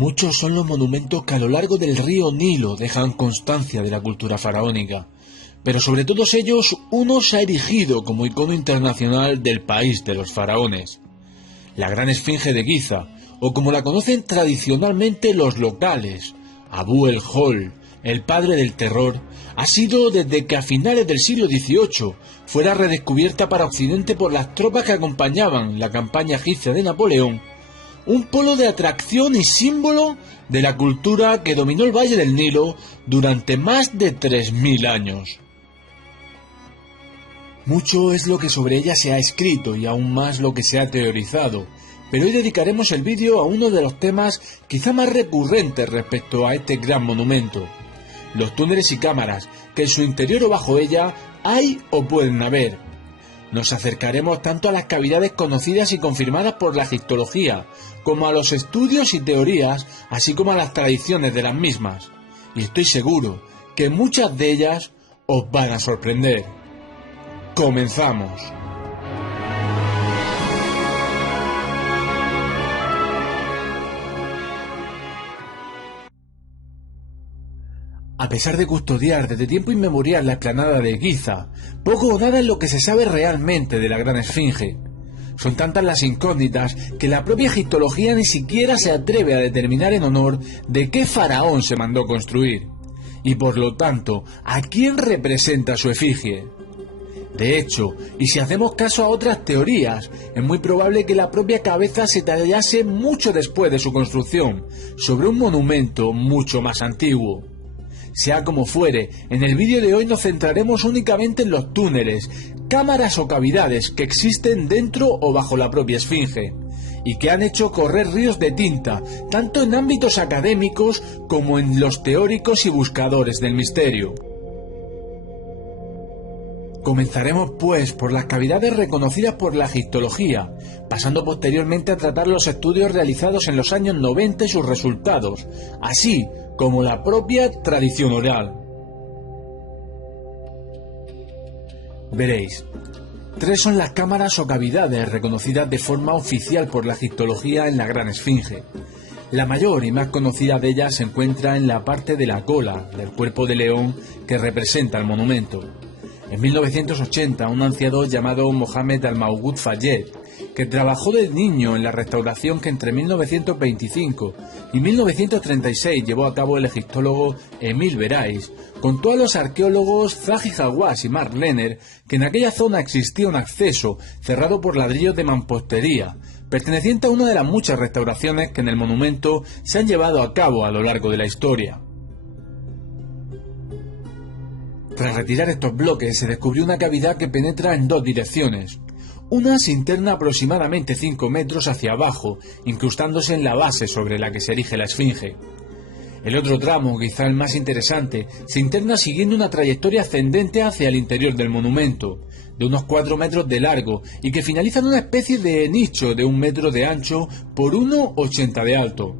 Muchos son los monumentos que a lo largo del río Nilo dejan constancia de la cultura faraónica, pero sobre todos ellos uno se ha erigido como icono internacional del país de los faraones. La Gran Esfinge de Giza, o como la conocen tradicionalmente los locales, Abu el Hol, el padre del terror, ha sido desde que a finales del siglo XVIII fuera redescubierta para Occidente por las tropas que acompañaban la campaña egipcia de Napoleón, un polo de atracción y símbolo de la cultura que dominó el Valle del Nilo durante más de 3000 años. Mucho es lo que sobre ella se ha escrito y aún más lo que se ha teorizado, pero hoy dedicaremos el vídeo a uno de los temas quizá más recurrentes respecto a este gran monumento: los túneles y cámaras que en su interior o bajo ella hay o pueden haber. Nos acercaremos tanto a las cavidades conocidas y confirmadas por la egiptología, como a los estudios y teorías, así como a las tradiciones de las mismas. Y estoy seguro que muchas de ellas os van a sorprender. ¡Comenzamos! A pesar de custodiar desde tiempo inmemorial la explanada de Giza, poco o nada es lo que se sabe realmente de la Gran Esfinge. Son tantas las incógnitas que la propia egiptología ni siquiera se atreve a determinar en honor de qué faraón se mandó construir, y por lo tanto, ¿a quién representa su efigie? De hecho, y si hacemos caso a otras teorías, es muy probable que la propia cabeza se tallase mucho después de su construcción, sobre un monumento mucho más antiguo. Sea como fuere, en el vídeo de hoy nos centraremos únicamente en los túneles, cámaras o cavidades que existen dentro o bajo la propia esfinge, y que han hecho correr ríos de tinta, tanto en ámbitos académicos como en los teóricos y buscadores del misterio. Comenzaremos pues por las cavidades reconocidas por la egiptología, pasando posteriormente a tratar los estudios realizados en los años 90 y sus resultados, así como la propia tradición oral. Veréis, 3 son las cámaras o cavidades reconocidas de forma oficial por la egiptología en la Gran Esfinge. La mayor y más conocida de ellas se encuentra en la parte de la cola del cuerpo de león que representa el monumento. En 1980, un anciano llamado Mohamed Al-Mawgoud Fayed, que trabajó de niño en la restauración que entre 1925 y 1936 llevó a cabo el egiptólogo Emil Berais, contó a los arqueólogos Zahi Hawass y Mark Lenner que en aquella zona existía un acceso cerrado por ladrillos de mampostería, perteneciente a una de las muchas restauraciones que en el monumento se han llevado a cabo a lo largo de la historia. Tras retirar estos bloques se descubrió una cavidad que penetra en 2 direcciones. Una se interna aproximadamente 5 metros hacia abajo, incrustándose en la base sobre la que se erige la esfinge. El otro tramo, quizá el más interesante, se interna siguiendo una trayectoria ascendente hacia el interior del monumento, de unos 4 metros de largo y que finaliza en una especie de nicho de 1 metro de ancho por 1,80 de alto.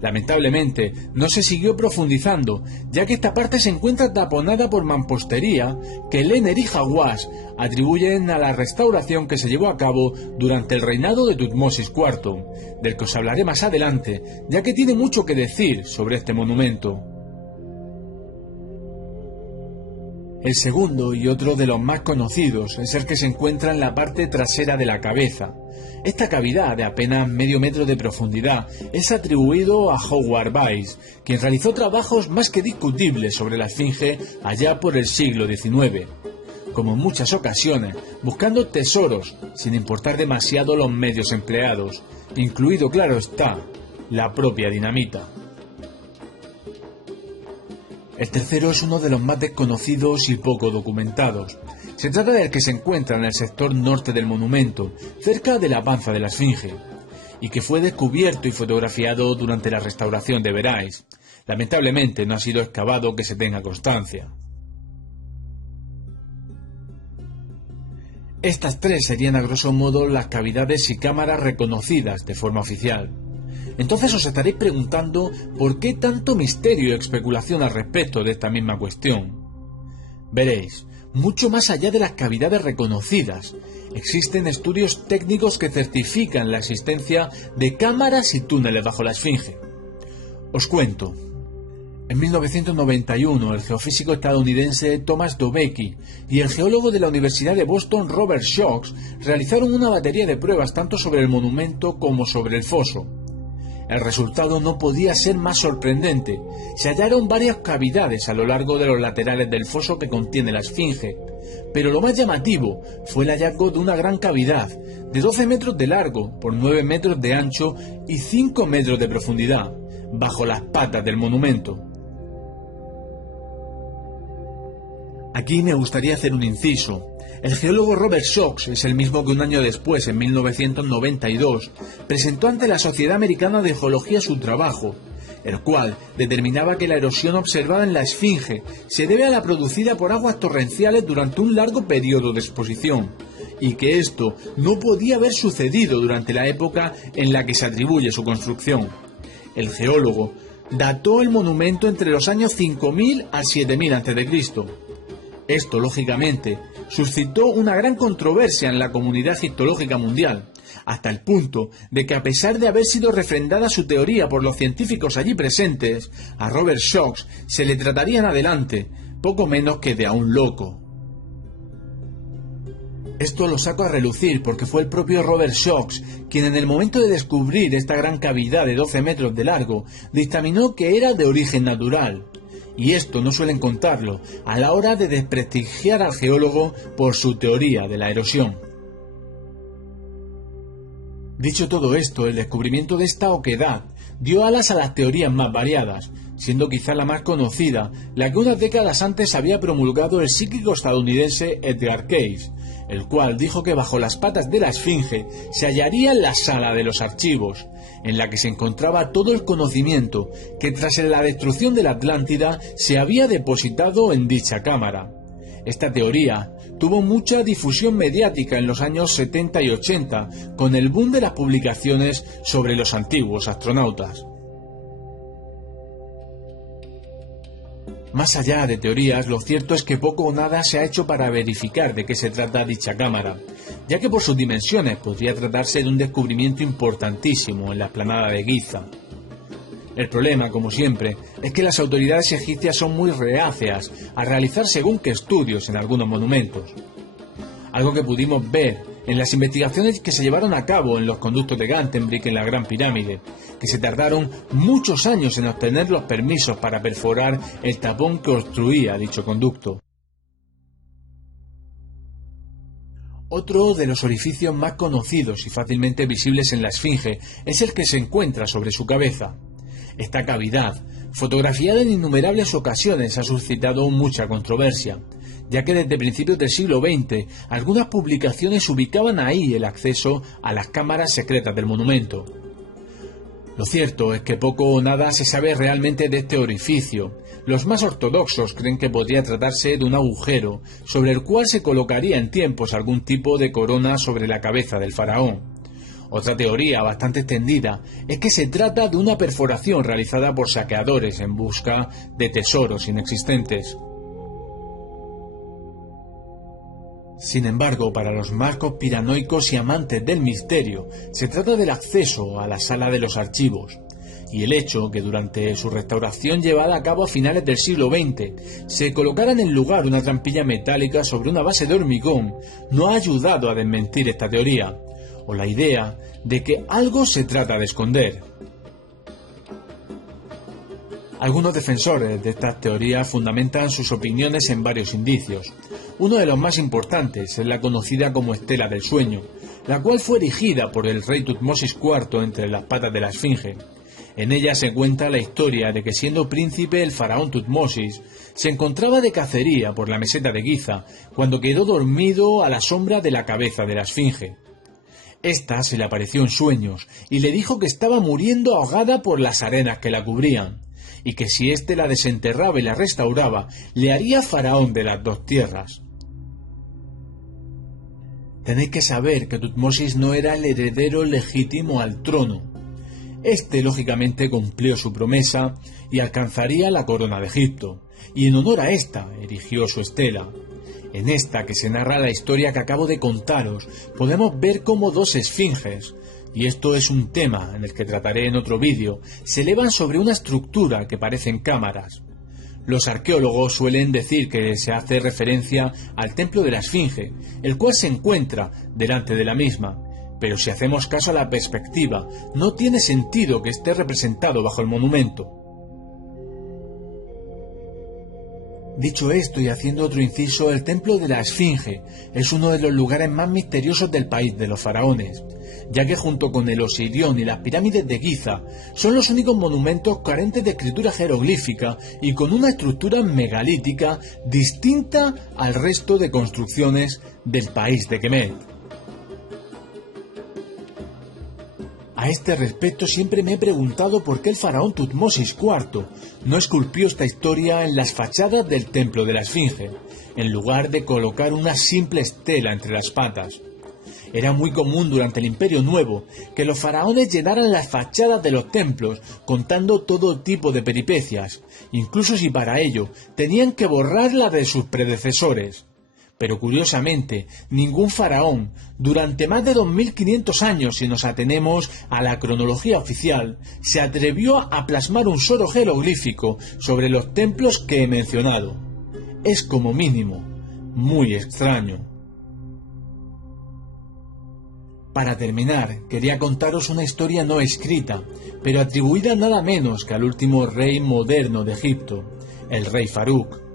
Lamentablemente, no se siguió profundizando, ya que esta parte se encuentra taponada por mampostería que Lenner y Hawass atribuyen a la restauración que se llevó a cabo durante el reinado de Tutmosis IV, del que os hablaré más adelante, ya que tiene mucho que decir sobre este monumento. El segundo y otro de los más conocidos es el que se encuentra en la parte trasera de la cabeza. Esta cavidad de apenas medio metro de profundidad es atribuido a Howard Weiss, quien realizó trabajos más que discutibles sobre la esfinge allá por el siglo XIX. Como en muchas ocasiones, buscando tesoros sin importar demasiado los medios empleados, incluido, claro está, la propia dinamita. El tercero es uno de los más desconocidos y poco documentados. Se trata del que se encuentra en el sector norte del monumento, cerca de la panza de la esfinge, y que fue descubierto y fotografiado durante la restauración de Berais. Lamentablemente no ha sido excavado que se tenga constancia. Estas 3 serían a grosso modo las cavidades y cámaras reconocidas de forma oficial. Entonces os estaréis preguntando por qué tanto misterio y especulación al respecto de esta misma cuestión. Veréis, mucho más allá de las cavidades reconocidas, existen estudios técnicos que certifican la existencia de cámaras y túneles bajo la esfinge. Os cuento. En 1991, el geofísico estadounidense Thomas Dobzhansky y el geólogo de la Universidad de Boston Robert Shocks realizaron una batería de pruebas tanto sobre el monumento como sobre el foso. El resultado no podía ser más sorprendente. Se hallaron varias cavidades a lo largo de los laterales del foso que contiene la esfinge, pero lo más llamativo fue el hallazgo de una gran cavidad de 12 metros de largo por 9 metros de ancho y 5 metros de profundidad, bajo las patas del monumento. Aquí me gustaría hacer un inciso. El geólogo Robert Shocks es el mismo que un año después, en 1992, presentó ante la Sociedad Americana de Geología su trabajo, el cual determinaba que la erosión observada en la esfinge se debe a la producida por aguas torrenciales durante un largo periodo de exposición, y que esto no podía haber sucedido durante la época en la que se atribuye su construcción. El geólogo dató el monumento entre los años 5000 al 7000 a.C. Esto, lógicamente, suscitó una gran controversia en la comunidad egiptológica mundial, hasta el punto de que, a pesar de haber sido refrendada su teoría por los científicos allí presentes, a Robert Shocks se le trataría en adelante poco menos que de a un loco. Esto lo saco a relucir porque fue el propio Robert Shocks quien, en el momento de descubrir esta gran cavidad de 12 metros de largo, dictaminó que era de origen natural. Y esto no suelen contarlo a la hora de desprestigiar al geólogo por su teoría de la erosión. Dicho todo esto, el descubrimiento de esta oquedad dio alas a las teorías más variadas, siendo quizá la más conocida la que unas décadas antes había promulgado el psíquico estadounidense Edgar Cayce, el cual dijo que bajo las patas de la esfinge se hallaría la sala de los archivos, en la que se encontraba todo el conocimiento que tras la destrucción de la Atlántida se había depositado en dicha cámara. Esta teoría tuvo mucha difusión mediática en los años 70 y 80, con el boom de las publicaciones sobre los antiguos astronautas. Más allá de teorías, lo cierto es que poco o nada se ha hecho para verificar de qué se trata dicha cámara, ya que por sus dimensiones podría tratarse de un descubrimiento importantísimo en la explanada de Giza. El problema, como siempre, es que las autoridades egipcias son muy reacias a realizar según qué estudios en algunos monumentos. Algo que pudimos ver en las investigaciones que se llevaron a cabo en los conductos de Gantenbrink en la Gran Pirámide, que se tardaron muchos años en obtener los permisos para perforar el tapón que obstruía dicho conducto. Otro de los orificios más conocidos y fácilmente visibles en la esfinge es el que se encuentra sobre su cabeza. Esta cavidad, fotografiada en innumerables ocasiones, ha suscitado mucha controversia, ya que desde principios del siglo XX algunas publicaciones ubicaban ahí el acceso a las cámaras secretas del monumento. Lo cierto es que poco o nada se sabe realmente de este orificio. Los más ortodoxos creen que podría tratarse de un agujero sobre el cual se colocaría en tiempos algún tipo de corona sobre la cabeza del faraón. Otra teoría bastante extendida es que se trata de una perforación realizada por saqueadores en busca de tesoros inexistentes. Sin embargo, para los más conspiranoicos y amantes del misterio, se trata del acceso a la sala de los archivos, y el hecho que durante su restauración llevada a cabo a finales del siglo XX se colocara en el lugar una trampilla metálica sobre una base de hormigón no ha ayudado a desmentir esta teoría, o la idea de que algo se trata de esconder. Algunos defensores de estas teorías fundamentan sus opiniones en varios indicios. Uno de los más importantes es la conocida como Estela del Sueño, la cual fue erigida por el rey Tutmosis IV entre las patas de la esfinge. En ella se cuenta la historia de que, siendo príncipe, el faraón Tutmosis se encontraba de cacería por la meseta de Giza cuando quedó dormido a la sombra de la cabeza de la esfinge. Esta se le apareció en sueños y le dijo que estaba muriendo ahogada por las arenas que la cubrían, y que si éste la desenterraba y la restauraba, le haría faraón de las dos tierras. Tenéis que saber que Tutmosis no era el heredero legítimo al trono. Este, lógicamente, cumplió su promesa y alcanzaría la corona de Egipto, y en honor a esta erigió su estela. En esta, que se narra la historia que acabo de contaros, podemos ver cómo dos esfinges, y esto es un tema en el que trataré en otro vídeo, se elevan sobre una estructura que parecen cámaras. Los arqueólogos suelen decir que se hace referencia al templo de la Esfinge, el cual se encuentra delante de la misma, pero si hacemos caso a la perspectiva, no tiene sentido que esté representado bajo el monumento. Dicho esto y haciendo otro inciso, el templo de la Esfinge es uno de los lugares más misteriosos del país de los faraones, ya que junto con el Osirión y las pirámides de Giza son los únicos monumentos carentes de escritura jeroglífica y con una estructura megalítica distinta al resto de construcciones del país de Kemet. A este respecto siempre me he preguntado por qué el faraón Tutmosis IV no esculpió esta historia en las fachadas del templo de la Esfinge, en lugar de colocar una simple estela entre las patas. Era muy común durante el Imperio Nuevo que los faraones llenaran las fachadas de los templos contando todo tipo de peripecias, incluso si para ello tenían que borrar las de sus predecesores. Pero curiosamente, ningún faraón, durante más de 2500 años si nos atenemos a la cronología oficial, se atrevió a plasmar un solo jeroglífico sobre los templos que he mencionado. Es como mínimo muy extraño. Para terminar, quería contaros una historia no escrita, pero atribuida nada menos que al último rey moderno de Egipto, el rey Farouk.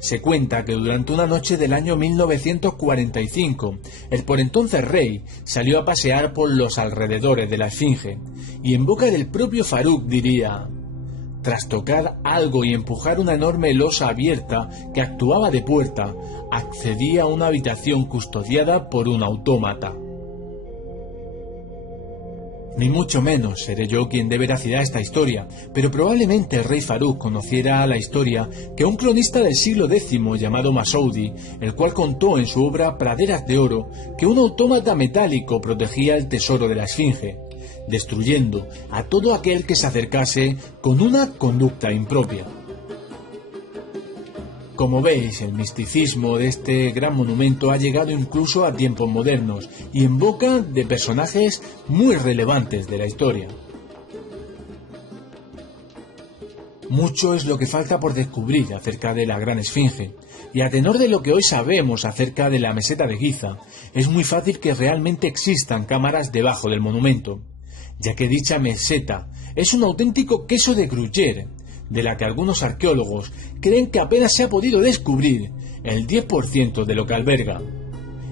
Se cuenta que durante una noche del año 1945, el por entonces rey salió a pasear por los alrededores de la Esfinge, y en boca del propio Farouk diría: tras tocar algo y empujar una enorme losa abierta que actuaba de puerta, accedí a una habitación custodiada por un autómata. Ni mucho menos seré yo quien dé veracidad a esta historia, pero probablemente el rey Farouk conociera la historia que un cronista del siglo X llamado Masoudi, el cual contó en su obra Praderas de Oro que un autómata metálico protegía el tesoro de la Esfinge, destruyendo a todo aquel que se acercase con una conducta impropia. Como veis, el misticismo de este gran monumento ha llegado incluso a tiempos modernos y en boca de personajes muy relevantes de la historia. Mucho es lo que falta por descubrir acerca de la Gran Esfinge, y a tenor de lo que hoy sabemos acerca de la meseta de Giza, es muy fácil que realmente existan cámaras debajo del monumento, ya que dicha meseta es un auténtico queso de Gruyère, de la que algunos arqueólogos creen que apenas se ha podido descubrir el 10% de lo que alberga.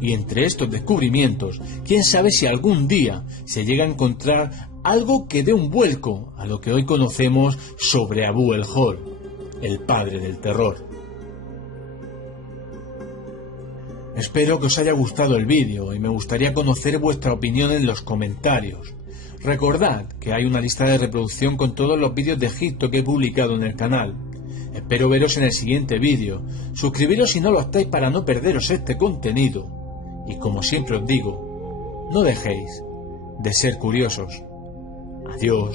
Y entre estos descubrimientos, quién sabe si algún día se llega a encontrar algo que dé un vuelco a lo que hoy conocemos sobre Abu el-Hol, el padre del terror. Espero que os haya gustado el vídeo y me gustaría conocer vuestra opinión en los comentarios. Recordad que hay una lista de reproducción con todos los vídeos de Egipto que he publicado en el canal. Espero veros en el siguiente vídeo. Suscribiros si no lo estáis para no perderos este contenido. Y como siempre os digo, no dejéis de ser curiosos. Adiós.